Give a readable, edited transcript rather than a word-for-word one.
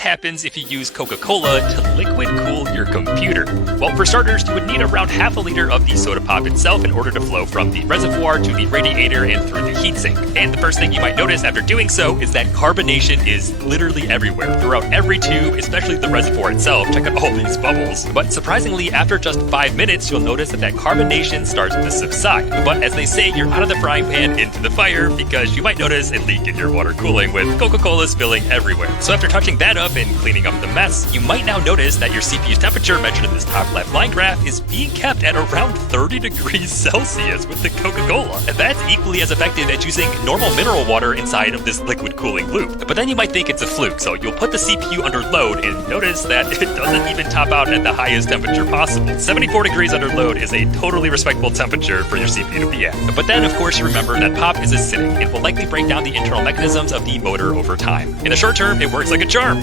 what happens if you use Coca Cola to liquid cool your computer? Well, for starters, you would need around half a liter of the soda pop itself in order to flow from the reservoir to the radiator and through the heatsink. And the first thing you might notice after doing so is that carbonation is literally everywhere, throughout every tube, especially the reservoir itself. Check out all these bubbles. But surprisingly, after just 5 minutes, you'll notice that carbonation starts to subside. But as they say, you're out of the frying pan into the fire, because you might notice a leak in your water cooling with Coca-Cola spilling everywhere. So after touching that up and cleaning up the mess, you might now notice that your CPU's temperature mentioned in this top left line graph is being kept at around 30 degrees Celsius with the Coca-Cola. And that's equally as effective as using normal mineral water inside of this liquid cooling loop. But then you might think it's a fluke, so you'll put the CPU under load and notice that it doesn't even top out at the highest temperature possible. 74 degrees under load is a totally respectable temperature for your CPU to be at. But then, of course, you remember that pop is acidic and will likely break down the internal mechanisms of the motor over time. In the short term, it works like a charm.